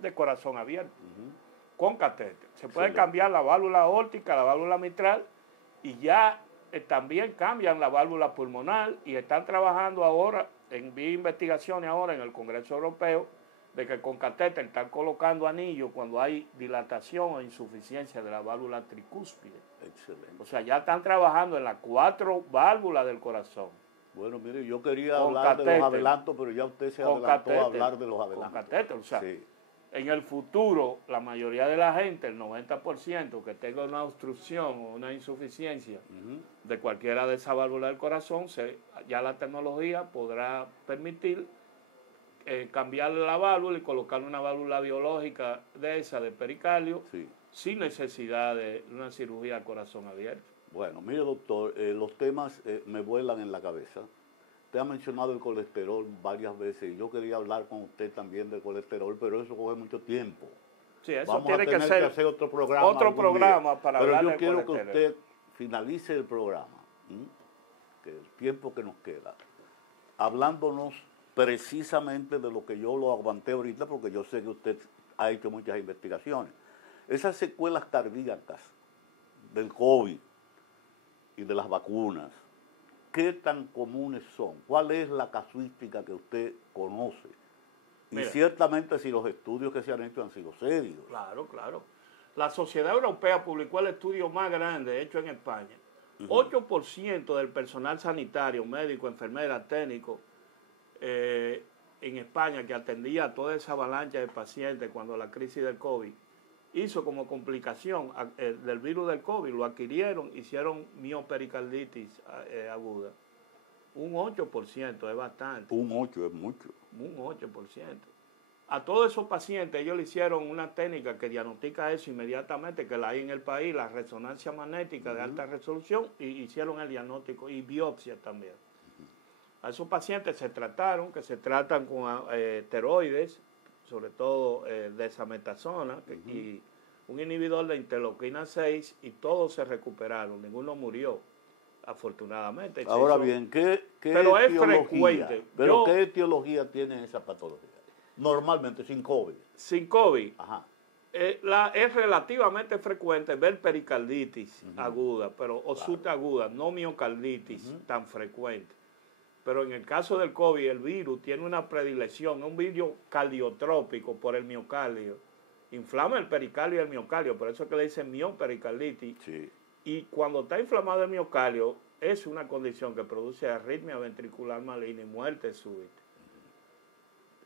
de corazón abierto con catéter. Se puede cambiar la válvula aórtica, la válvula mitral y ya también cambian la válvula pulmonar y están trabajando ahora, vi investigaciones ahora en el Congreso Europeo de que con catéter están colocando anillos cuando hay dilatación o insuficiencia de la válvula tricúspide. Excelente. O sea, ya están trabajando en las 4 válvulas del corazón. Bueno, mire, yo quería Con hablar catéter. de los adelantos, pero ya usted se adelantó a hablar de los Con adelantos. catéter, o sea, Sí. en el futuro, la mayoría de la gente, el 90%, que tenga una obstrucción o una insuficiencia de cualquiera de esas válvulas del corazón, ya la tecnología podrá permitir cambiarle la válvula y colocarle una válvula biológica de esa, de pericardio, sin necesidad de una cirugía a corazón abierto. Bueno, mire, doctor, los temas me vuelan en la cabeza. Usted ha mencionado el colesterol varias veces y yo quería hablar con usted también del colesterol, pero eso coge mucho tiempo. Sí, eso Vamos tiene a tener que ser hacer otro programa. Otro programa día. para pero hablar yo del quiero colesterol. que usted finalice el programa, que el tiempo que nos queda, hablándonos precisamente de lo que yo lo aguanté ahorita, porque yo sé que usted ha hecho muchas investigaciones. Esas secuelas cardíacas del COVID y de las vacunas, ¿qué tan comunes son? ¿Cuál es la casuística que usted conoce? Y Mira, ciertamente si los estudios que se han hecho han sido serios. Claro, claro. La Sociedad Europea publicó el estudio más grande hecho en España. 8% del personal sanitario, médico, enfermera, técnico, en España, que atendía a toda esa avalancha de pacientes cuando la crisis del COVID, hizo como complicación del virus del COVID, lo adquirieron, hicieron miopericarditis aguda. Un 8% es bastante. Un 8 es mucho. Un 8%. A todos esos pacientes ellos le hicieron una técnica que diagnostica eso inmediatamente, que la hay en el país, la resonancia magnética de alta resolución, y hicieron el diagnóstico y biopsia también. A esos pacientes se tratan con esteroides, sobre todo desametasona y un inhibidor de interleuquina 6, y todos se recuperaron, ninguno murió, afortunadamente. Ahora bien, ¿qué pero es etiología? frecuente. ¿Pero qué etiología tiene esa patología? Normalmente sin COVID. Sin COVID. Ajá. Es relativamente frecuente ver pericarditis aguda, pero subaguda, no miocarditis tan frecuente. Pero en el caso del COVID, el virus tiene una predilección, un virus cardiotrópico por el miocardio. Inflama el pericardio y el miocardio, por eso es que le dicen miopericarditis. Sí. Y cuando está inflamado el miocardio, es una condición que produce arritmia ventricular maligna y muerte súbita.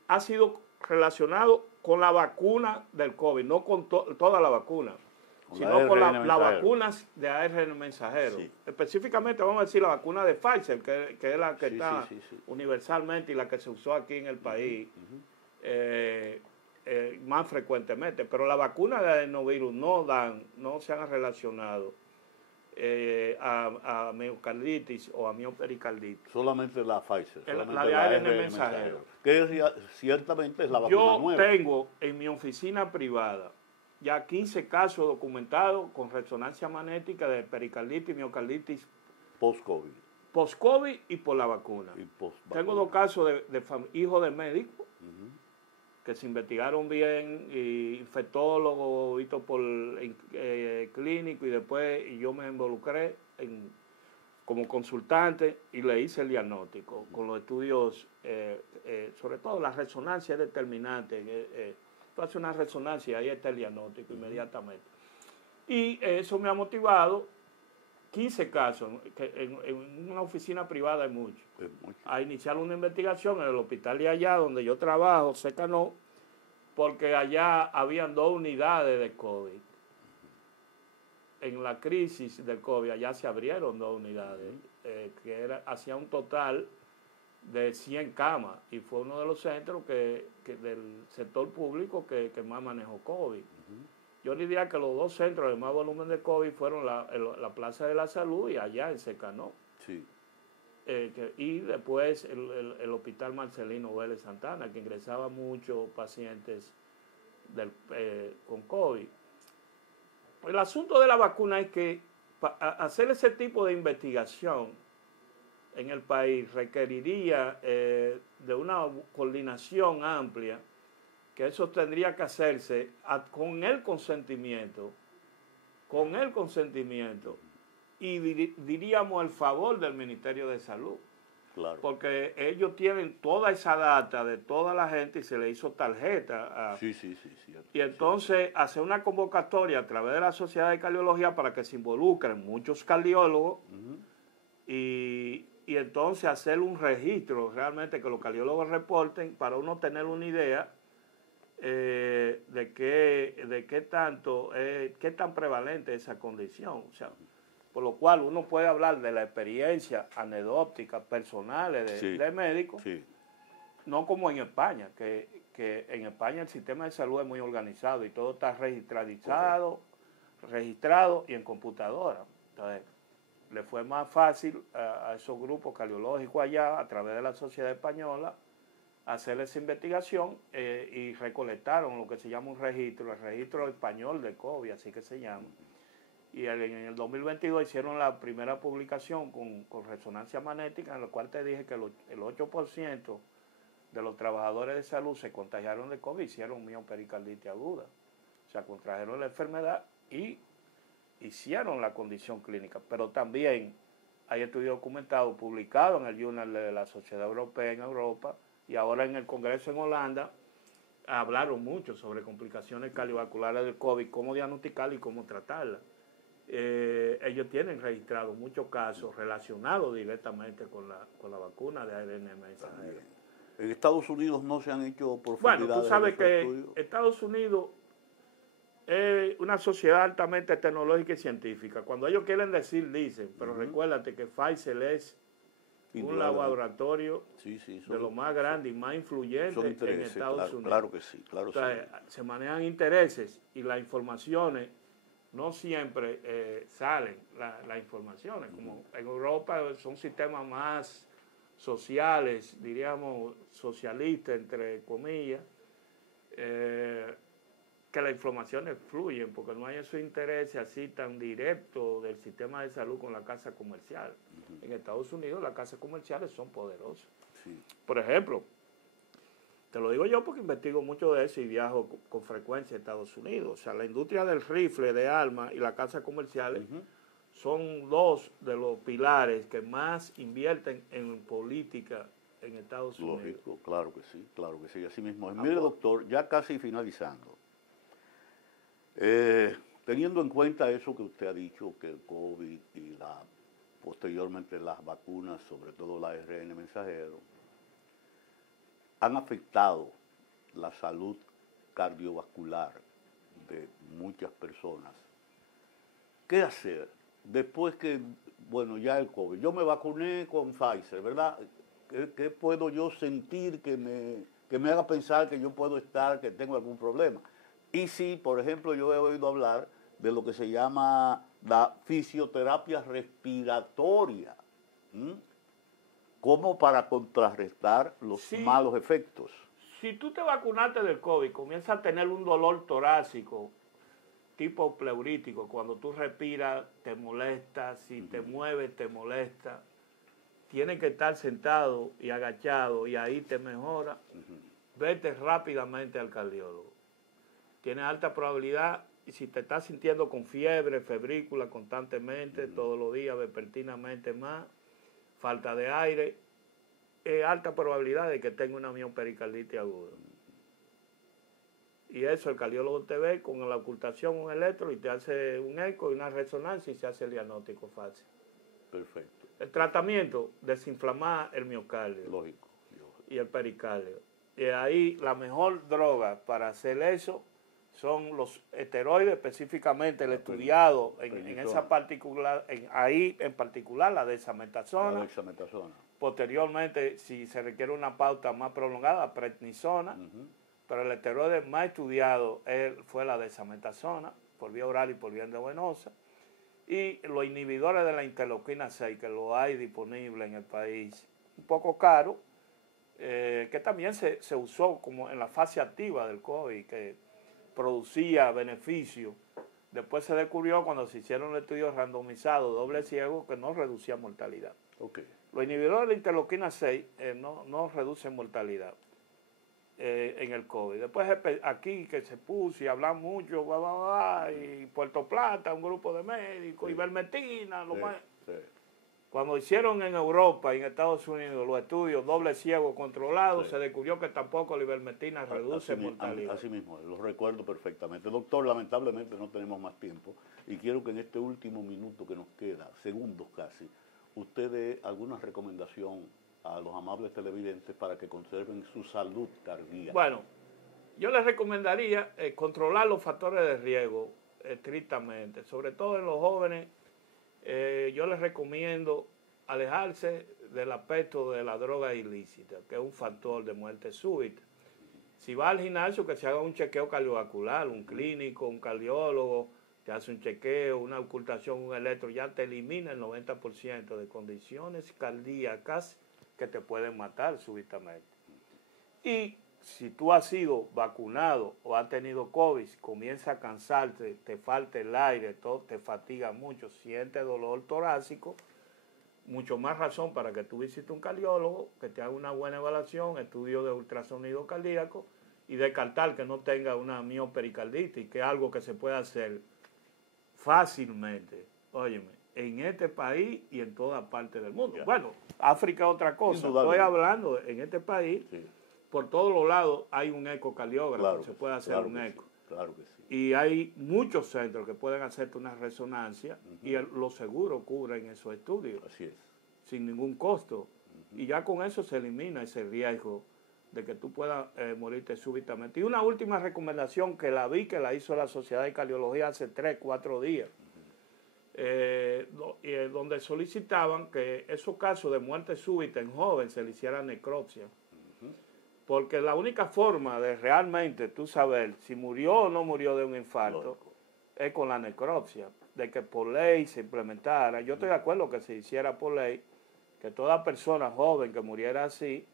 Ha sido relacionado con la vacuna del COVID, no con toda la vacuna, sino con las vacunas de ARN mensajero. Sí. Específicamente vamos a decir la vacuna de Pfizer, que es la que está sí. universalmente y la que se usó aquí en el país más frecuentemente. Pero la vacuna de adenovirus no se han relacionado a miocarditis o a miopericarditis. Solamente la Pfizer. Solamente La de ARN mensajero. Que ciertamente es la vacuna nueva. Yo tengo en mi oficina privada ya 15 casos documentados con resonancia magnética de pericarditis y miocarditis Post-COVID. Post-COVID y por la vacuna. Y post-vacuna. Tengo 2 casos de hijos de médicos que se investigaron bien, y infectólogos, visto por clínico, y después yo me involucré como consultante y le hice el diagnóstico con los estudios, sobre todo la resonancia es determinante. Tú haces una resonancia y ahí está el diagnóstico inmediatamente. Y eso me ha motivado 15 casos, que en una oficina privada hay mucho, a iniciar una investigación en el hospital de allá donde yo trabajo, Secanó, porque allá habían 2 unidades de COVID. en la crisis del COVID ya se abrieron 2 unidades, hacía un total de 100 camas y fue uno de los centros que del sector público que más manejó COVID. Yo diría que los 2 centros de más volumen de COVID fueron la Plaza de la Salud y allá en Secanó. Sí. Y después el Hospital Marcelino Vélez Santana, que ingresaba muchos pacientes con COVID. El asunto de la vacuna es que hacer ese tipo de investigación en el país requeriría de una coordinación amplia, que eso tendría que hacerse con el consentimiento y diríamos el favor del Ministerio de Salud. Claro. Porque ellos tienen toda esa data de toda la gente y se le hizo tarjeta. Sí, cierto. Y entonces hacer una convocatoria a través de la Sociedad de Cardiología para que se involucren muchos cardiólogos y entonces hacer un registro realmente que los cardiólogos reporten para uno tener una idea de qué tan prevalente es esa condición. O sea, por lo cual uno puede hablar de la experiencia anecdótica, personales de médicos, no como en España, que en España el sistema de salud es muy organizado y todo está registrado y en computadora. Entonces, le fue más fácil a esos grupos cardiológicos allá, a través de la Sociedad Española, hacer esa investigación y recolectaron lo que se llama un registro, el registro español de COVID, así que se llama. Y en el 2022 hicieron la primera publicación con resonancia magnética, en la cual te dije que el 8% de los trabajadores de salud se contagiaron de COVID, hicieron miopericarditis aguda. O sea, contrajeron la enfermedad y hicieron la condición clínica. Pero también hay estudios documentados, publicados en el Journal de la Sociedad Europea en Europa y ahora en el Congreso en Holanda, hablaron mucho sobre complicaciones cardiovasculares del COVID, cómo diagnosticarla y cómo tratarla. Ellos tienen registrado muchos casos relacionados directamente con la vacuna de ARN mensajero. En Estados Unidos no se han hecho profundidades. Bueno, tú sabes que estudios. Estados Unidos es una sociedad altamente tecnológica y científica. Cuando ellos quieren decir, dicen, pero recuérdate que Pfizer es un laboratorio de lo más grande y más influyente en Estados Unidos. Claro que sí, claro. O sea, se manejan intereses y las informaciones no siempre salen las informaciones. Como en Europa son sistemas más sociales, diríamos socialistas, entre comillas, que las informaciones fluyen, porque no hay esos intereses así tan directos del sistema de salud con la casa comercial. En Estados Unidos las casas comerciales son poderosas. Sí. Por ejemplo, te lo digo yo porque investigo mucho de eso y viajo con frecuencia a Estados Unidos. O sea, la industria del rifle, de armas y las casas comerciales son 2 de los pilares que más invierten en política en Estados Unidos. Lógico, claro que sí, así mismo. Mire, doctor, ya casi finalizando, teniendo en cuenta eso que usted ha dicho, que el COVID y posteriormente las vacunas, sobre todo la ARN mensajero, han afectado la salud cardiovascular de muchas personas. ¿Qué hacer después que, bueno, ya el COVID? Yo me vacuné con Pfizer, ¿verdad? ¿Qué puedo yo sentir que me haga pensar que yo puedo que tengo algún problema? Y si, por ejemplo, yo he oído hablar de lo que se llama la fisioterapia respiratoria, como para contrarrestar los malos efectos. Si tú te vacunaste del COVID, comienzas a tener un dolor torácico tipo pleurítico, cuando tú respiras te molesta, si te mueves te molesta, tienes que estar sentado y agachado y ahí te mejora, vete rápidamente al cardiólogo. Tienes alta probabilidad, y si te estás sintiendo con fiebre, febrícula constantemente, todos los días, vespertinamente más, falta de aire, es alta probabilidad de que tenga una miopericarditis aguda. Y eso el cardiólogo te ve con la ocultación, un electro, y te hace un eco y una resonancia y se hace el diagnóstico fácil. Perfecto. El tratamiento, desinflamar el miocardio. Lógico. Y el pericardio. Y ahí la mejor droga para hacer eso son los esteroides, específicamente el estudiado en esa particular, ahí en particular la dexametasona. La dexametasona. Posteriormente, si se requiere una pauta más prolongada, prednisona. Pero el esteroide más estudiado fue la dexametasona, por vía oral y por vía endovenosa. Y los inhibidores de la interleuquina 6, que lo hay disponible en el país, un poco caro, que también se usó como en la fase activa del COVID, que producía beneficio. Después se descubrió cuando se hicieron estudios randomizados, doble ciego, que no reducía mortalidad. Okay. Los inhibidores de la interleuquina 6 no reducen mortalidad en el COVID. Después aquí que se puso y hablan mucho, y Puerto Plata, un grupo de médicos, sí. Ivermectina, lo más... Sí. Cuando hicieron en Europa y en Estados Unidos los estudios doble ciego controlados, sí. se descubrió que tampoco la ivermectina reduce mortalidad. Así mismo, lo recuerdo perfectamente. Doctor, lamentablemente no tenemos más tiempo y quiero que en este último minuto que nos queda, segundos casi, usted dé alguna recomendación a los amables televidentes para que conserven su salud cardíaca. Bueno, yo les recomendaría controlar los factores de riesgo estrictamente, sobre todo en los jóvenes. Yo les recomiendo alejarse del aspecto de la droga ilícita, que es un factor de muerte súbita. Si va al gimnasio, que se haga un chequeo cardiovascular, un clínico, un cardiólogo, te hace un chequeo, una ocultación, un electro, ya te elimina el 90% de condiciones cardíacas que te pueden matar súbitamente. Y si tú has sido vacunado o has tenido COVID, comienza a cansarte, te falta el aire, todo, te fatiga mucho, sientes dolor torácico, mucho más razón para que tú visites un cardiólogo, que te haga una buena evaluación, estudio de ultrasonido cardíaco y descartar que no tenga una miopericarditis, que es algo que se puede hacer fácilmente, óyeme, en este país y en toda parte del mundo. Ya. Bueno, África es otra cosa, estoy hablando en este país, sí. Por todos los lados hay un ecocardiógrafo, claro, se puede hacer un eco. Sí, claro que sí. Y hay muchos centros que pueden hacerte una resonancia y los seguros cubren esos estudios. Así es. Sin ningún costo. Y ya con eso se elimina ese riesgo de que tú puedas morirte súbitamente. Y una última recomendación que la hizo la Sociedad de Cardiología hace 3, 4 días, donde solicitaban que esos casos de muerte súbita en jóvenes se le hiciera necropsia. Porque la única forma de realmente tú saber si murió o no murió de un infarto es con la necropsia, de que por ley se implementara. Yo estoy de acuerdo que se hiciera por ley, que toda persona joven que muriera así,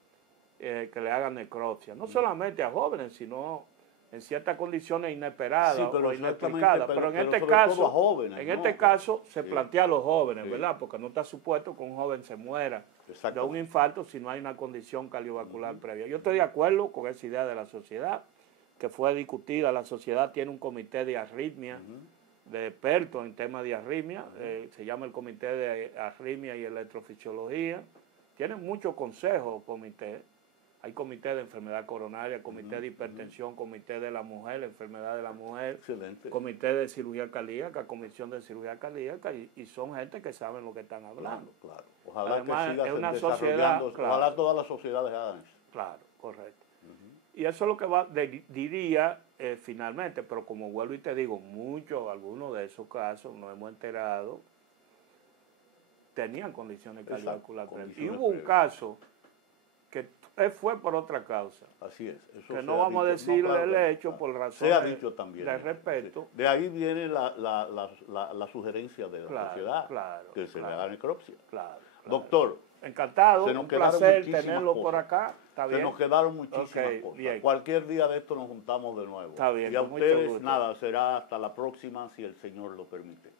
que le hagan necropsia. No solamente a jóvenes, sino en ciertas condiciones inesperadas, sí, o inexplicadas. Pero en este caso, a jóvenes, en este caso se plantea a los jóvenes, ¿verdad? Porque no está supuesto que un joven se muera de un infarto si no hay una condición cardiovascular previa. Yo estoy de acuerdo con esa idea de la sociedad, que fue discutida. La sociedad tiene un comité de arritmia, de expertos en temas de arritmia, se llama el Comité de Arritmia y Electrofisiología. Tienen muchos consejos, comité. Hay comité de enfermedad coronaria, comité de hipertensión, comité de la mujer, la enfermedad de la mujer, excelente, comité de cirugía cardíaca, comisión de cirugía cardíaca, y son gente que saben lo que están hablando. Claro. Ojalá además, que siga es una sociedad, claro, ojalá todas las sociedades hagan eso. Claro, correcto. Y eso es lo que diría finalmente, pero como vuelvo y te digo, algunos de esos casos nos hemos enterado, tenían condiciones cardiovasculares previas. Y hubo un caso que fue por otra causa. Así es. Eso que no vamos a decirle el hecho por razones de respeto. De ahí viene la sugerencia de la sociedad, que se le haga necropsia. Doctor, encantado, un placer tenerlo por acá. Está bien. Se nos quedaron muchísimas cosas. Bien. Cualquier día de esto nos juntamos de nuevo. Está bien, y a ustedes, nada, será hasta la próxima, si el Señor lo permite.